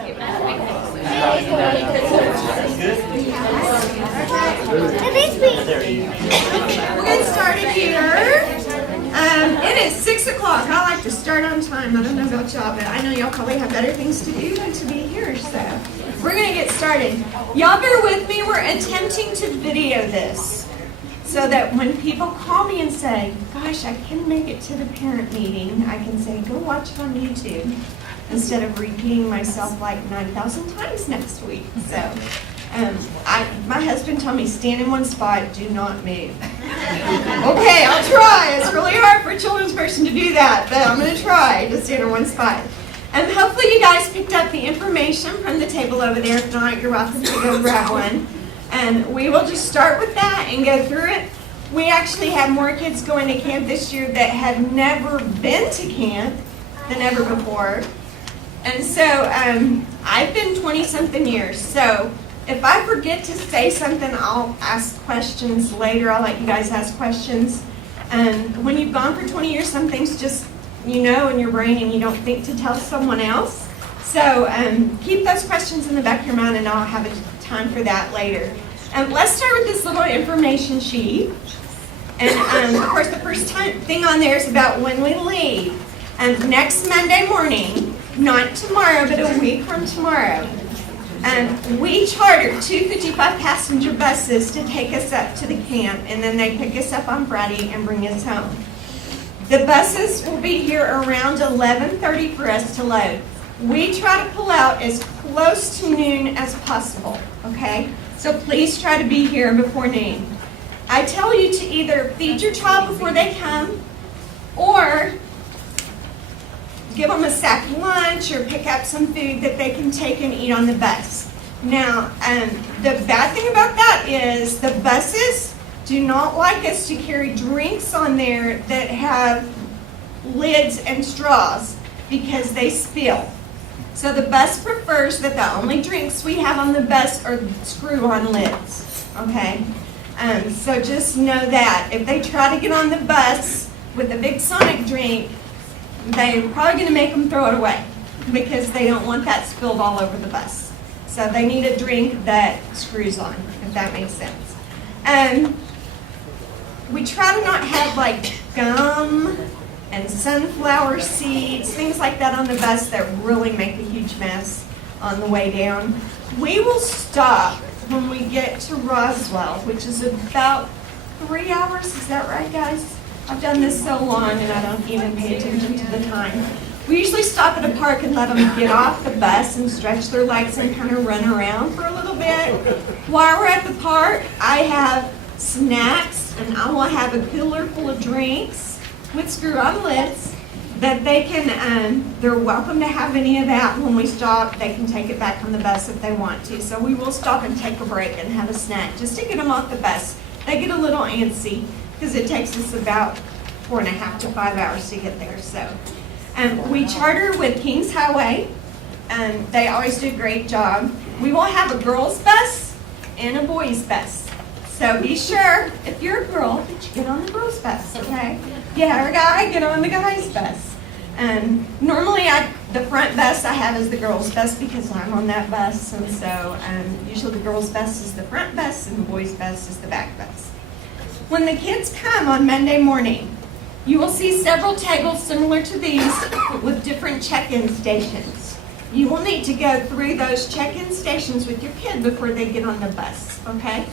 We'll get started here. It is 6 o'clock. I like to start on time. I don't know about y'all, but I know y'all probably have better things to do than to be here. So we're going to get started. Y'all bear with me. We're attempting to video this so that when people call me and say, gosh, I couldn't make it to the parent meeting, I can say, go watch it on YouTube instead of repeating myself like 9,000 times next week. So my husband told me, stand in one spot, do not move. Okay, I'll try. It's really hard for a children's person to do that, but I'm going to try to stand in one spot. And hopefully you guys picked up the information from the table over there. If not, you're welcome to go grab one. And we will just start with that and go through it. We actually have more kids going to camp this year that have never been to camp than ever before. And so I've been 20-something years, so if I forget to say something, I'll ask questions later. I'll let you guys ask questions. And when you've gone for 20 years, some things just, you know, in your brain and you don't think to tell someone else. So keep those questions in the back of your mind and I'll have a time for that later. Let's start with this little information sheet. And of course, the first thing on there is about when we leave. Next Monday morning, not tomorrow, but a week from tomorrow, we chartered 2 55-passenger buses to take us up to the camp, and then they pick us up on Friday and bring us home. The buses will be here around 11:30 for us to load. We try to pull out as close to noon as possible, okay? So please try to be here before noon. I tell you to either feed your child before they come, or give them a sack lunch or pick up some food that they can take and eat on the bus. Now, the bad thing about that is the buses do not like us to carry drinks on there that have lids and straws because they spill. So the bus prefers that the only drinks we have on the bus are screw-on lids, okay? So just know that. If they try to get on the bus with a big Sonic drink, they're probably going to make them throw it away because they don't want that spilled all over the bus. So they need a drink that screws on, if that makes sense. We try to not have like gum and sunflower seeds, things like that on the bus that really make a huge mess on the way down. We will stop when we get to Roswell, which is about 3 hours. Is that right, guys? I've done this so long and I don't even pay attention to the time. We usually stop at a park and let them get off the bus and stretch their legs and kind of run around for a little bit. While we're at the park, I have snacks and I will have a cooler full of drinks with screw-on lids that they can, they're welcome to have any of that when we stop. They can take it back on the bus if they want to. So we will stop and take a break and have a snack just to get them off the bus. They get a little antsy because it takes us about 4.5 to 5 hours to get there. So we charter with King's Highway, and they always do a great job. We will have a girls' bus and a boys' bus. So be sure, if you're a girl, that you get on the girls' bus, okay? Yeah, or a guy, get on the guys' bus. Normally, the front bus I have is the girls' bus because I'm on that bus, and so usually the girls' bus is the front bus and the boys' bus is the back bus. When the kids come on Monday morning, you will see several tables similar to these with different check-in stations. You will need to go through those check-in stations with your kid before they get on the bus, okay?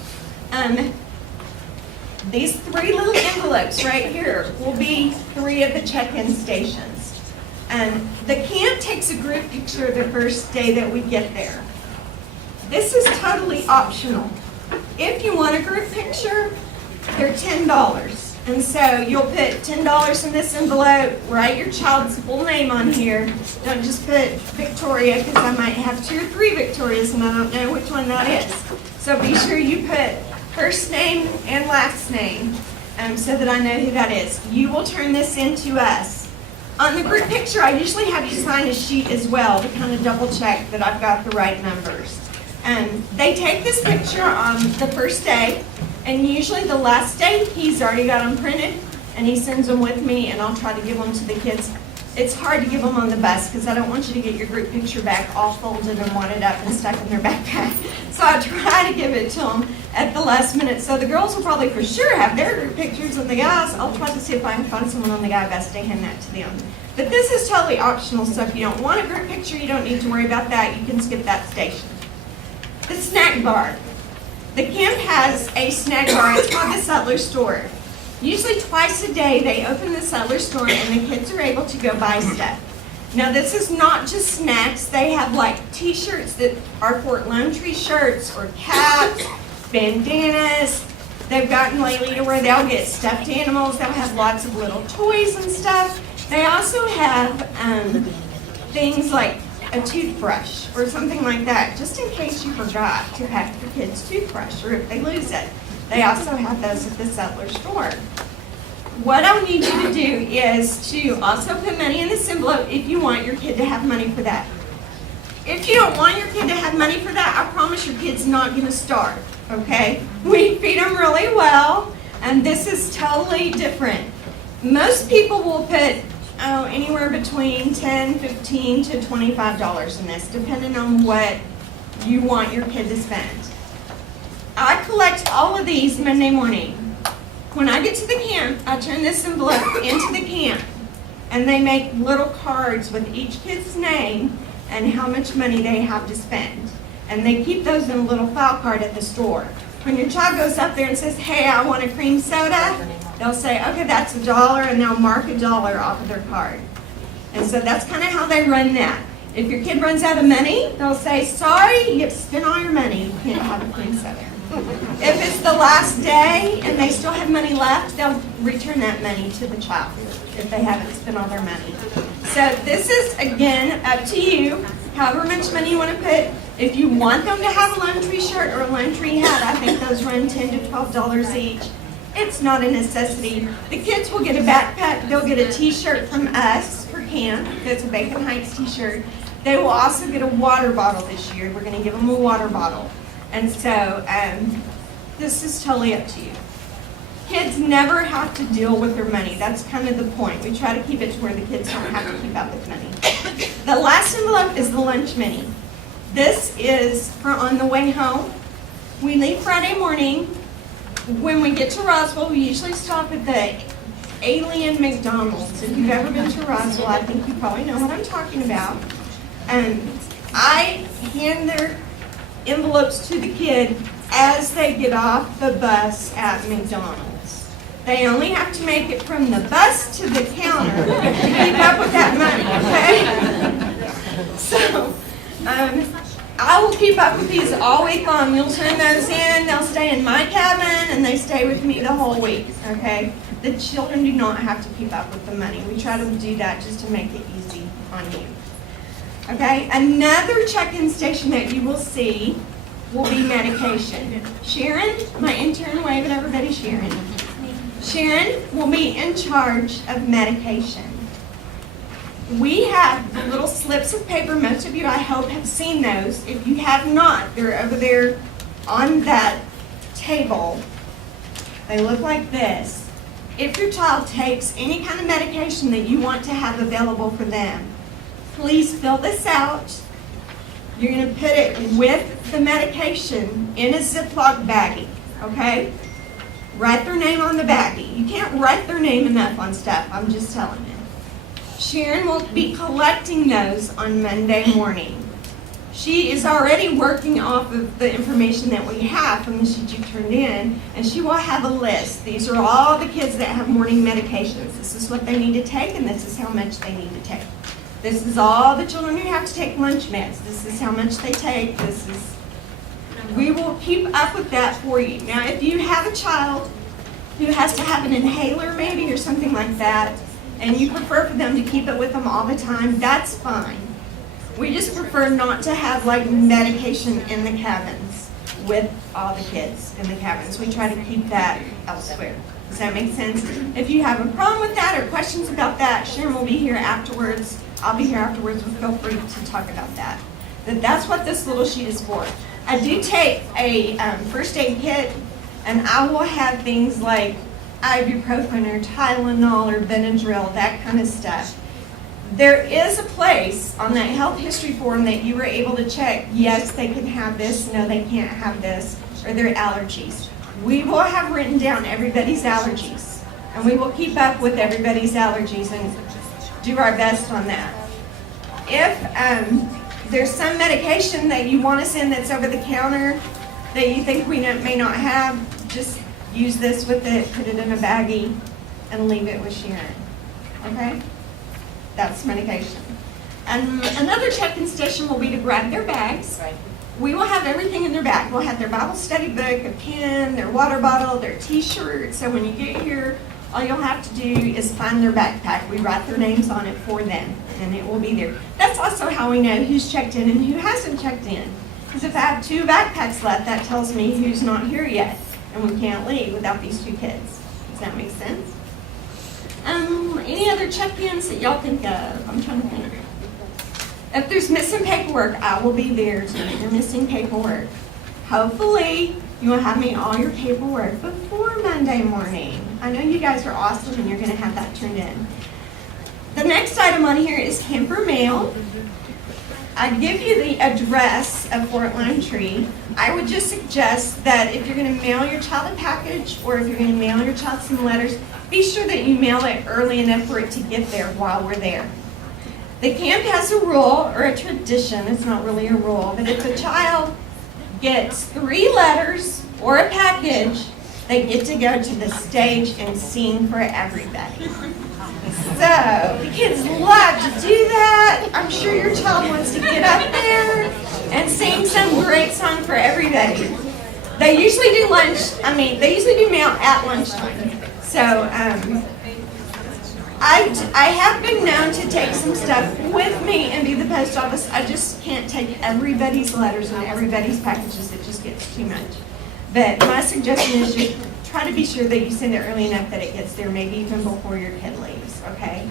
These 3 little envelopes right here will be 3 of the check-in stations. The camp takes a group picture the first day that we get there. This is totally optional. If you want a group picture, they're $10. And so you'll put $10 in this envelope, write your child's full name on here. Don't just put Victoria because I might have 2 or 3 Victorias and I don't know which one that is. So be sure you put first name and last name so that I know who that is. You will turn this in to us. On the group picture, I usually have you sign a sheet as well to kind of double check that I've got the right numbers. They take this picture on the first day, and usually the last day he's already got them printed, and he sends them with me, and I'll try to give them to the kids it's hard to give them on the bus because I don't want you to get your group picture back all folded and wadded up and stuck in their backpack. So I try to give it to them at the last minute. So the girls will probably for sure have their group pictures, and the guys, I'll try to see if I can find someone on the guy bus to hand that to them. But this is totally optional, so if you don't want a group picture, you don't need to worry about that. You can skip that station. The snack bar. The camp has a snack bar. It's called the Settler Store. Usually twice a day they open the Settler Store and the kids are able to go buy stuff. Now this is not just snacks. They have like t-shirts that are Fort Lone Tree shirts or caps, bandanas. They've gotten lately to where they'll get stuffed animals. They'll have lots of little toys and stuff. They also have things like a toothbrush or something like that, just in case you forgot to pack your kid's toothbrush or if they lose it. They also have those at the Settler Store. What I need you to do is to also put money in this envelope if you want your kid to have money for that. If you don't want your kid to have money for that, I promise your kid's not going to starve, okay? We feed them really well, and this is totally different. Most people will put anywhere between $10, $15 to $25 in this, depending on what you want your kid to spend. I collect all of these Monday morning. When I get to the camp, I turn this envelope into the camp, and they make little cards with each kid's name and how much money they have to spend. And they keep those in a little file card at the store. When your child goes up there and says, hey, I want a cream soda, they'll say, okay, that's $1, and they'll mark $1 off of their card. And so that's kind of how they run that. If your kid runs out of money, they'll say, sorry, you have to spend all your money. You can't have a cream soda. If it's the last day and they still have money left, they'll return that money to the child if they haven't spent all their money. So this is, again, up to you, however much money you want to put. If you want them to have a Lone Tree shirt or a Lone Tree hat, I think those run $10 to $12 each. It's not a necessity. The kids will get a backpack. They'll get a t-shirt from us for camp. That's a Bacon Heights t-shirt. They will also get a water bottle this year. We're going to give them a water bottle. And so this is totally up to you. Kids never have to deal with their money. That's kind of the point. We try to keep it to where the kids don't have to keep up with money. The last envelope is the lunch mini. This is for on the way home. We leave Friday morning. When we get to Roswell, we usually stop at the Alien McDonald's. If you've ever been to Roswell, I think you probably know what I'm talking about. I hand their envelopes to the kid as they get off the bus at McDonald's. They only have to make it from the bus to the counter to keep up with that money, okay? So, I will keep up with these all week long. You'll turn those in, they'll stay in my cabin, and they stay with me the whole week, okay? The children do not have to keep up with the money. We try to do that just to make it easy on you. Okay, another check-in station that you will see will be medication. Sharon, my intern, wave at everybody, Sharon. Sharon will be in charge of medication. We have the little slips of paper. Most of you, I hope, have seen those. If you have not, they're over there on that table. They look like this. If your child takes any kind of medication that you want to have available for them, please fill this out. You're going to put it with the medication in a Ziploc baggie, okay? Write their name on the baggie. You can't write their name enough on stuff, I'm just telling you. Sharon will be collecting those on Monday morning. She is already working off of the information that we have from the sheet you turned in, and she will have a list. These are all the kids that have morning medications. This is what they need to take, and this is how much they need to take. This is all the children who have to take lunch meds. This is how much they take. We will keep up with that for you. Now, if you have a child who has to have an inhaler maybe or something like that, and you prefer for them to keep it with them all the time, that's fine. We just prefer not to have like medication in the cabins with all the kids in the cabins. We try to keep that elsewhere. Does that make sense? If you have a problem with that or questions about that, Sharon will be here afterwards. I'll be here afterwards. Feel free to talk about that. But that's what this little sheet is for. I do take a first aid kit, and I will have things like ibuprofen or Tylenol or Benadryl, that kind of stuff. There is a place on that health history form that you were able to check, yes, they can have this, no, they can't have this, or their allergies. We will have written down everybody's allergies, and we will keep up with everybody's allergies and do our best on that. If there's some medication that you want us in that's over the counter that you think we may not have, just use this with it, put it in a baggie, and leave it with Sharon. Okay? That's medication. And another check-in station will be to grab their bags. We will have everything in their bag. We'll have their Bible study book, a pen, their water bottle, their t-shirt. So when you get here, all you'll have to do is find their backpack. We write their names on it for them, and it will be there. That's also how we know who's checked in and who hasn't checked in. Because if I have 2 backpacks left, that tells me who's not here yet, and we can't leave without these 2 kids. Does that make sense? Any other check-ins that y'all think of? I'm trying to think. If there's missing paperwork, I will be there to get your missing paperwork. Hopefully, you will have me all your paperwork before Monday morning. I know you guys are awesome and you're going to have that turned in. The next item on here is camper mail. I give you the address of Fort Lone Tree. I would just suggest that if you're going to mail your child a package or if you're going to mail your child some letters, be sure that you mail it early enough for it to get there while we're there. The camp has a rule or a tradition, it's not really a rule, but if a child gets 3 letters or a package, they get to go to the stage and sing for everybody. So, the kids love to do that. I'm sure your child wants to get up there and sing some great song for everybody. They usually do they usually do mail at lunchtime. So, I have been known to take some stuff with me and be the post office. I just can't take everybody's letters and everybody's packages. It just gets too much. But my suggestion is just try to be sure that you send it early enough that it gets there, maybe even before your kid leaves, okay?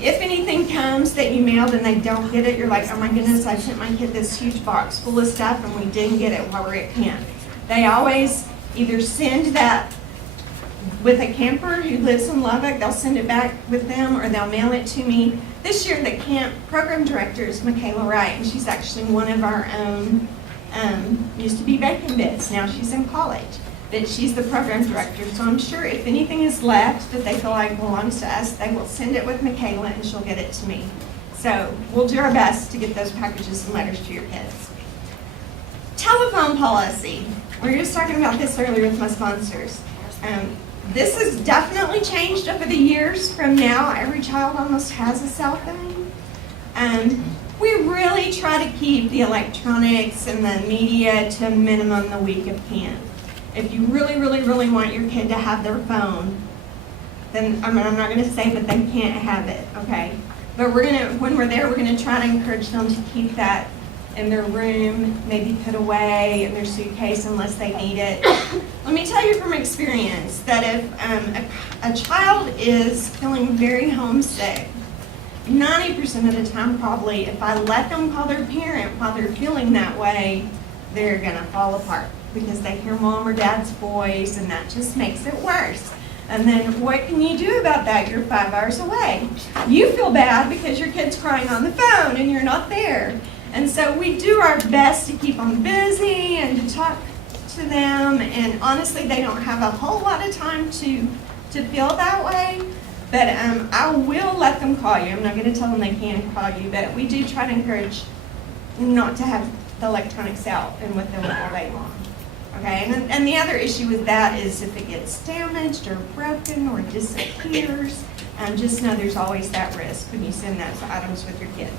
If anything comes that you mailed and they don't get it, you're like, oh my goodness, I sent my kid this huge box full of stuff and we didn't get it while we're at camp. They always either send that with a camper who lives in Lubbock, they'll send it back with them or they'll mail it to me. This year the camp program director is Michaela Wright, and she's actually one of our own, used to be Bacon Bits, now she's in college. But she's the program director, so I'm sure if anything is left that they feel like belongs to us, they will send it with Michaela and she'll get it to me. So we'll do our best to get those packages and letters to your kids. Telephone policy. We were just talking about this earlier with my sponsors. This has definitely changed over the years. From now, every child almost has a cell phone. We really try to keep the electronics and the media to a minimum the week of camp. If you really, really, really want your kid to have their phone, then I'm not going to say that they can't have it, okay? But when we're there, we're going to try to encourage them to keep that in their room, maybe put away in their suitcase unless they need it. Let me tell you from experience that if a child is feeling very homesick, 90% of the time probably, if I let them call their parent while they're feeling that way, they're going to fall apart because they hear mom or dad's voice and that just makes it worse. And then what can you do about that? You're 5 hours away. You feel bad because your kid's crying on the phone and you're not there. And so we do our best to keep them busy and to talk to them. And honestly, they don't have a whole lot of time to feel that way. But I will let them call you. I'm not going to tell them they can call you. But we do try to encourage not to have the electronics out and with them all day long. Okay, and the other issue with that is if it gets damaged or broken or disappears, just know there's always that risk when you send those items with your kids.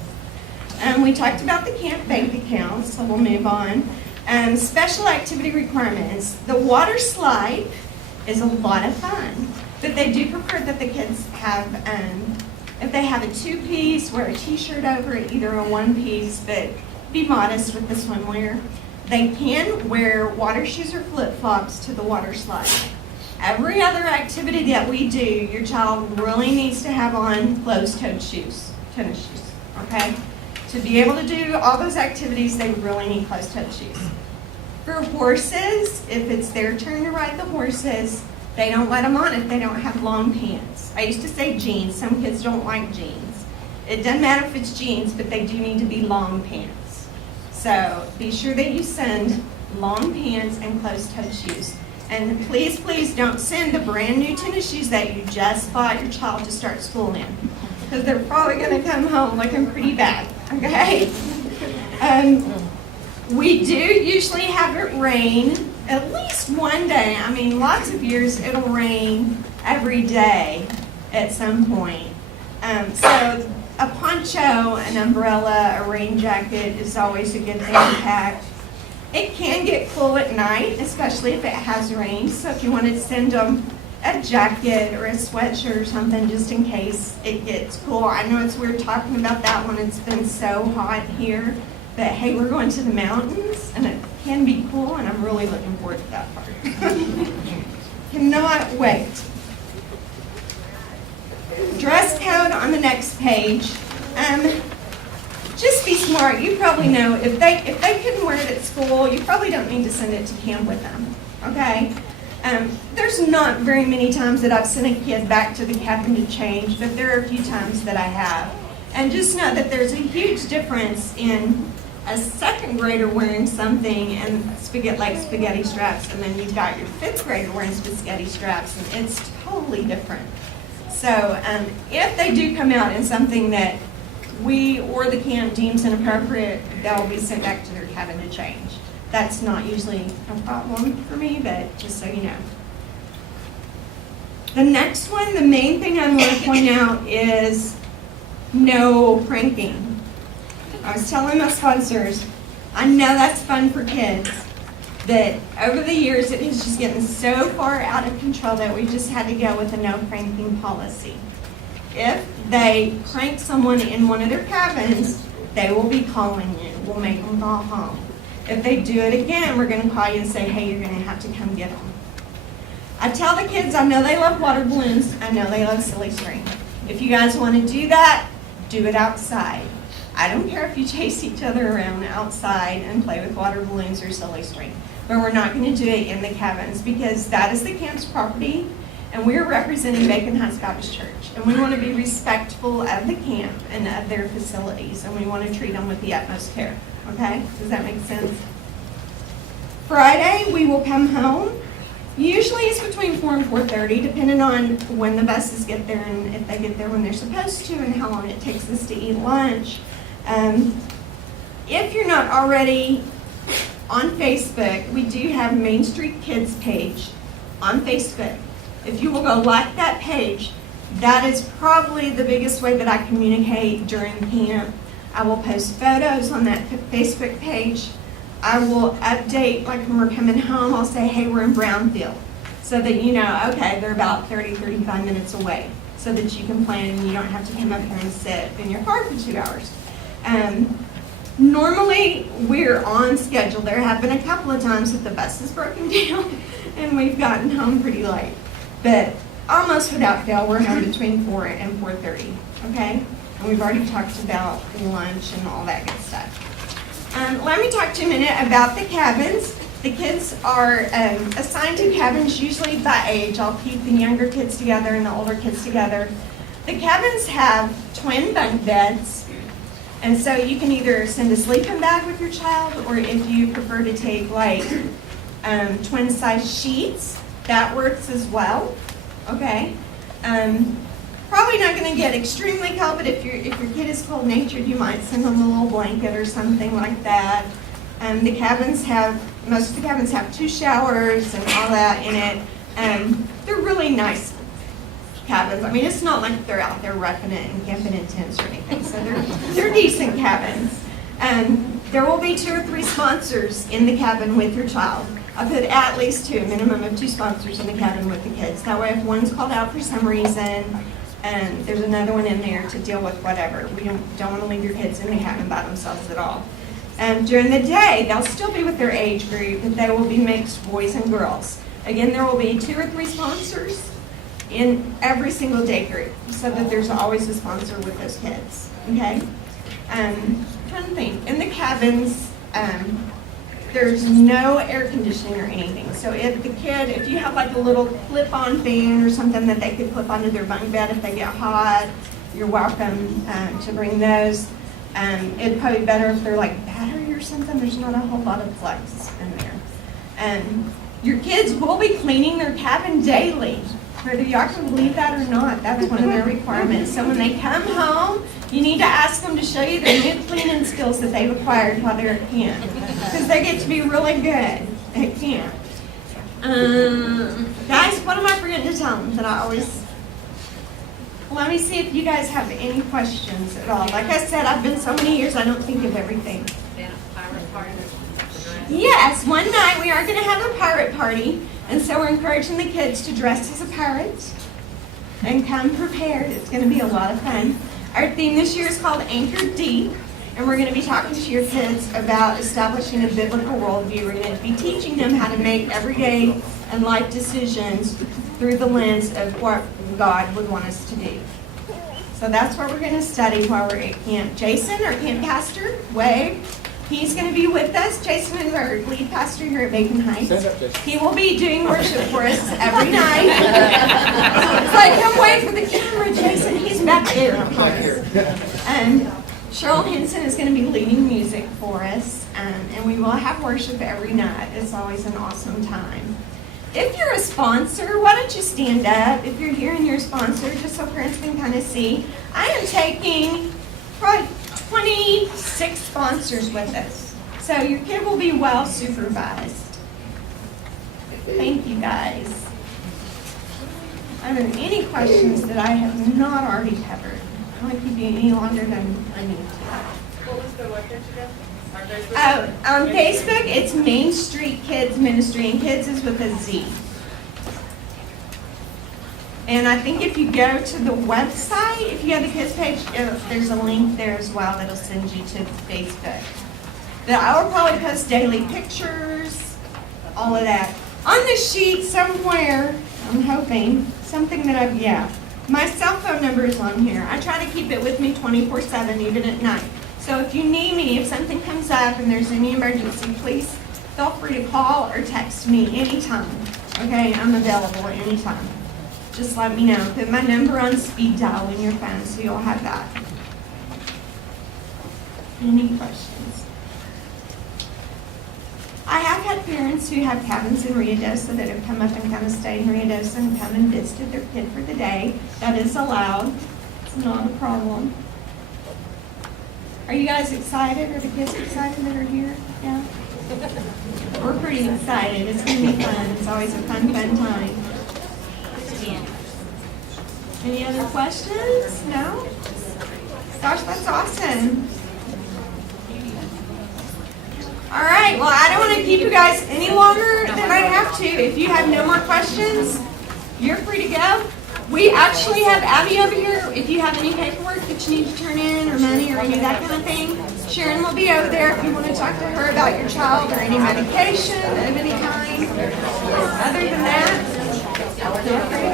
We talked about the camp bank accounts, so we'll move on. Special activity requirements. The water slide is a lot of fun, but they do prefer that the kids have, if they have a 2-piece, wear a t-shirt over it, either a 1-piece, but be modest with the swimwear. They can wear water shoes or flip-flops to the water slide. Every other activity that we do, your child really needs to have on closed-toed shoes, tennis shoes, okay? To be able to do all those activities, they really need closed-toed shoes. For horses, if it's their turn to ride the horses, they don't let them on if they don't have long pants. I used to say jeans. Some kids don't like jeans. It doesn't matter if it's jeans, but they do need to be long pants. So be sure that you send long pants and closed-toed shoes. And please, please don't send the brand new tennis shoes that you just bought your child to start school in, because they're probably going to come home looking pretty bad, okay? We do usually have it rain at least one day. I mean, lots of years it'll rain every day at some point. So a poncho, an umbrella, a rain jacket is always a good thing to pack. It can get cool at night, especially if it has rain. So if you want to send them a jacket or a sweatshirt or something just in case it gets cool. I know it's weird talking about that when it's been so hot here. But hey, we're going to the mountains and it can be cool, and I'm really looking forward to that part. Cannot wait. Dress code on the next page. Just be smart. You probably know if they couldn't wear it at school, you probably don't need to send it to camp with them. Okay? There's not very many times that I've sent a kid back to the cabin to change, but there are a few times that I have. And just know that there's a huge difference in a second grader wearing something and spaghetti straps, and then you've got your fifth grader wearing spaghetti straps, and it's totally different. So if they do come out in something that we or the camp deems inappropriate, they'll be sent back to their cabin to change. That's not usually a problem for me, but just so you know. The next one, the main thing I want to point out is no pranking. I was telling my sponsors, I know that's fun for kids, that over the years it is just getting so far out of control that we just had to go with a no pranking policy. If they prank someone in one of their cabins, they will be calling you. We'll make them call home. If they do it again, we're going to call you and say, hey, you're going to have to come get them. I tell the kids, I know they love water balloons. I know they love silly string. If you guys want to do that, do it outside. I don't care if you chase each other around outside and play with water balloons or silly string. But we're not going to do it in the cabins because that is the camp's property. And we're representing Bacon High Scottish Church. And we want to be respectful of the camp and of their facilities. And we want to treat them with the utmost care. Okay? Does that make sense? Friday, we will come home. Usually it's between 4 and 4:30, depending on when the buses get there and if they get there when they're supposed to and how long it takes us to eat lunch. If you're not already on Facebook, we do have Main Street Kidz page on Facebook. If you will go like that page, that is probably the biggest way that I communicate during camp. I will post photos on that Facebook page. I will update, like when we're coming home, I'll say, hey, we're in Brownfield, so that you know, okay, they're about 30, 35 minutes away, so that you can plan and you don't have to come up here and sit in your car for 2 hours. Normally, we're on schedule. There have been a couple of times that the bus has broken down and we've gotten home pretty late. But almost without fail, we're home between 4 and 4:30, okay? And we've already talked about lunch and all that good stuff. Let me talk to you a minute about the cabins. The kids are assigned to cabins usually by age. I'll keep the younger kids together and the older kids together. The cabins have twin bunk beds. And so you can either send a sleeping bag with your child, or if you prefer to take like twin size sheets, that works as well. Okay. Probably not going to get extremely cold, but if your kid is cold natured, you might send them a little blanket or something like that. Most of the cabins have 2 showers and all that in it. They're really nice cabins. I mean, it's not like they're out there roughing it and camping in tents or anything. So they're decent cabins. There will be 2 or 3 sponsors in the cabin with your child. I put at least 2, a minimum of 2 sponsors in the cabin with the kids. That way, if one's called out for some reason, there's another one in there to deal with whatever. We don't want to leave your kids in the cabin by themselves at all. During the day, they'll still be with their age group, but they will be mixed boys and girls. Again, there will be 2 or 3 sponsors in every single day group, so that there's always a sponsor with those kids. Okay? Trying to think. In the cabins, there's no air conditioning or anything. So if you have like a little clip-on fan or something that they could clip onto their bunk bed if they get hot, you're welcome to bring those. It'd probably be better if they're like battery or something. There's not a whole lot of flex in there. Your kids will be cleaning their cabin daily, whether y'all can believe that or not. That's one of their requirements. So when they come home, you need to ask them to show you their new cleaning skills that they've acquired while they're at camp, because they get to be really good at camp. Guys, what am I forgetting to tell them that I always... Let me see if you guys have any questions at all. Like I said, I've been so many years, I don't think of everything. Yes, one night we are going to have a pirate party, and so we're encouraging the kids to dress as a pirate and come prepared. It's going to be a lot of fun. Our theme this year is called Anchored Deep, and we're going to be talking to your kids about establishing a biblical worldview. We're going to be teaching them how to make everyday and life decisions through the lens of what God would want us to do. So that's what we're going to study while we're at camp. Jason, our camp pastor, wave. He's going to be with us. Jason is our lead pastor here at Bacon Heights. He will be doing worship for us every night. It's like, come wait for the camera, Jason. He's back there. And Cheryl Henson is going to be leading music for us. And we will have worship every night. It's always an awesome time. If you're a sponsor, why don't you stand up? If you're here and you're a sponsor, just so parents can kind of see. I am taking probably 26 sponsors with us. So your kid will be well supervised. Thank you, guys. Are there any questions that I have not already covered? I don't want to keep you any longer than I need to. What was the webpage again? On Facebook, it's Main Street Kids Ministry, and Kids is with a Z. And I think if you go to the website, if you go to the kids page, there's a link there as well that'll send you to Facebook. But I will probably post daily pictures, all of that. On the sheet somewhere, I'm hoping, something that my cell phone number is on here. I try to keep it with me 24/7, even at night. So if you need me, if something comes up and there's any emergency, please feel free to call or text me anytime. Okay, I'm available anytime. Just let me know. Put my number on speed dial in your phone so you'll have that. Any questions? I have had parents who have cabins in Ruidoso that have come up and kind of stayed in Ruidoso and come and visited their kid for the day. That is allowed. It's not a problem. Are you guys excited? Are the kids excited that are here? Yeah? We're pretty excited. It's going to be fun. It's always a fun time. Any other questions? No? Gosh, that's awesome. All right. Well, I don't want to keep you guys any longer than I have to. If you have no more questions, you're free to go. We actually have Abby over here. If you have any paperwork that you need to turn in or money or any of that kind of thing, Sharon will be over there if you want to talk to her about your child or any medication of any kind. Other than that, feel free